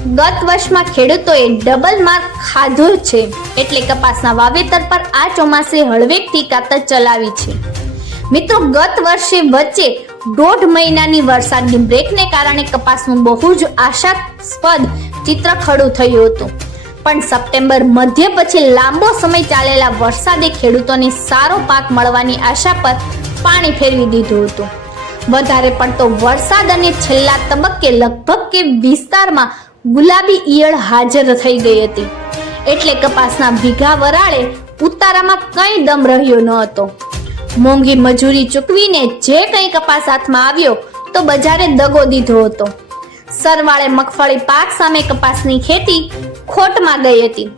ગત વર્ષમાં ખેડૂતોએ ડબલ માર્ક ખાધો છે. એટલે કપાસના વાવેતર પર આ ચોમાસે હળવેકથી કાતર ચલાવી છે. મિત્રો, ગત વર્ષે વચ્ચે દોઢ મહિનાની વરસાદની બ્રેકને કારણે કપાસનું બહુ જ આશાસ્પદ ચિત્ર ખડું થયું હતું. પણ સપ્ટેમ્બર મધ્ય પછી લાંબો સમય ચાલેલા વરસાદે ખેડૂતોને સારો પાક મળવાની આશા પર પાણી ફેરવી દીધું હતું. વધારે પડતો વરસાદ અને છેલ્લા તબક્કે લગભગ કે વિસ્તારમાં ગુલાબી ઈયળ હાજર થઈ ગઈ હતી. એટલે કપાસના ભીગા વરાળે ઉતારામાં કંઈ દમ રહ્યો ન હતો. મોંઘી મજૂરી ચૂકવીને જે કંઈ કપાસ હાથમાં આવ્યો, તો બજારે દગો દીધો હતો. સરવાળે મગફળી પાક સામે કપાસની ખેતી ખોટમાં ગઈ હતી.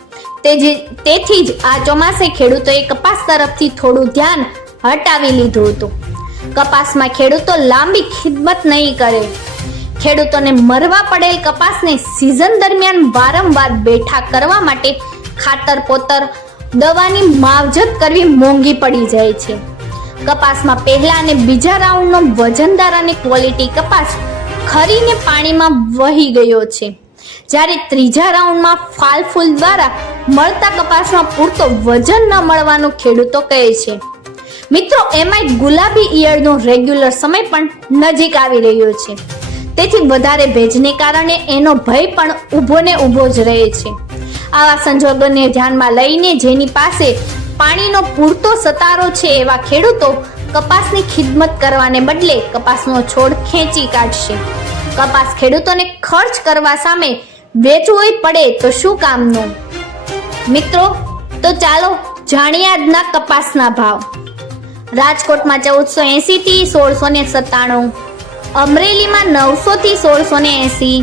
તેથી જ આ ચોમાસે ખેડૂતોએ કપાસ તરફથી થોડું ધ્યાન હટાવી લીધું હતું. કપાસમાં ખેડૂતો લાંબી ખિદમત નહીં કરે. ખેડૂતોને મરવા પડેલ કપાસને સિઝન દરમિયાન વારંવાર બેઠા કરવા માટે ખાતર પોતર દવાની માવજત કરવી મોંઘી પડી જાય છે. કપાસમાં પહેલા અને બીજા રાઉન્ડનો વજનદાર અને ક્વોલિટી કપાસ ખરીને પાણીમાં વહી ગયો છે. જ્યારે ત્રીજા રાઉન્ડમાં ફાલ ફૂલ દ્વારા મળતા કપાસમાં પૂરતો વજન ન મળવાનું ખેડૂતો કહે છે. મિત્રો, એમાંય ગુલાબી ઈયળનો રેગ્યુલર સમય પણ નજીક આવી રહ્યો છે. તેથી વધારે ભેજને કારણે એનો ભય પણ ઊભો ને ઊભો જ રહે છે. આવા સંજોગોને ધ્યાનમાં લઈને જેની પાસે પાણીનો પૂરતો સતારો છે એવા ખેડૂતો કપાસની ખિદમત કરવાને બદલે કપાસનો છોડ ખેંચી કાઢશે. કપાસ ખેડૂતોને ખર્ચ કરવા સામે વેચવોય પડે તો શું કામનું? મિત્રો, તો ચાલો જાણીએ આજના કપાસના ભાવ. રાજકોટમાં ચૌદસો એસી થી સોળસો ને સત્તાણું. અમરેલીમાં નવસો થી સોળસો ને એસી,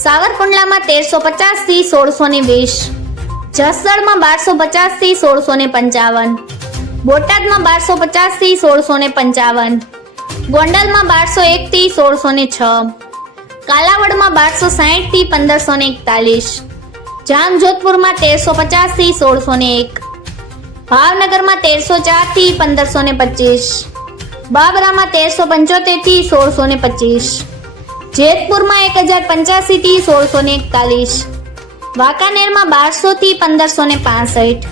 સાવરકુંડલામાં તેરસો પચાસથી સોળસો ને વીસ, જસદણમાં બારસો પચાસથી સોળસો ને પંચાવન, બોટાદમાં બારસો પચાસથી સોળસો ને પંચાવન, ગોંડલમાં બારસો એક થી સોળસો ને છ, કાલાવડમાં બારસો સાહીઠથી પંદરસો ને એકતાલીસ, જામજોધપુરમાં તેરસો પચાસથી સોળસો ને એક, ભાવનગરમાં તેરસો ચારથી પંદરસો ને પચીસ બાબરામાં તેરસો પંચોતેરથી સોળસો ને પચીસ. જેતપુરમાં એક હજાર પંચ્યાસી થી સોળસો ને એકતાલીસ. વાંકાનેરમાં બારસો થી પંદરસો ને પાસઠ.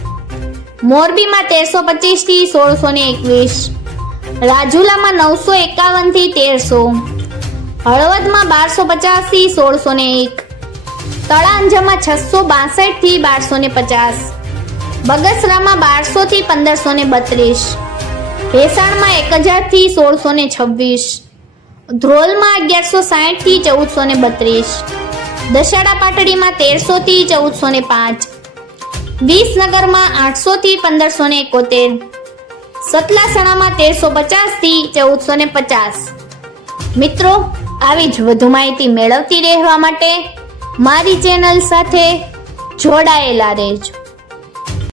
મોરબીમાં તેરસો પચીસથી સોળસો ને એકવીસ. રાજુલામાં નવસો એકાવનથી તેરસો. હળવદમાં બારસો પચાસથી સોળસો ને એક. તળાંજામાં છસો બાસઠથી બારસો ને પચાસ. બગસરામાં બારસો થી પંદરસો ને બત્રીસ. ભેસાણમાં એક હજારથી સોળસો ને છવ્વીસ. ધ્રોલમાં અગિયારસો સાહીઠથી ચૌદસો ને બત્રીસ. દશાડા પાટડીમાં તેરસોથી ચૌદસો ને પાંચ. વિસનગરમાં આઠસોથી પંદરસો ને એકોતેર. સતલાસણામાં તેરસો પચાસથી ચૌદસો ને પચાસ. મિત્રો, આવી જ વધુ માહિતી મેળવતી રહેવા માટે મારી ચેનલ સાથે જોડાયેલા રહેજો.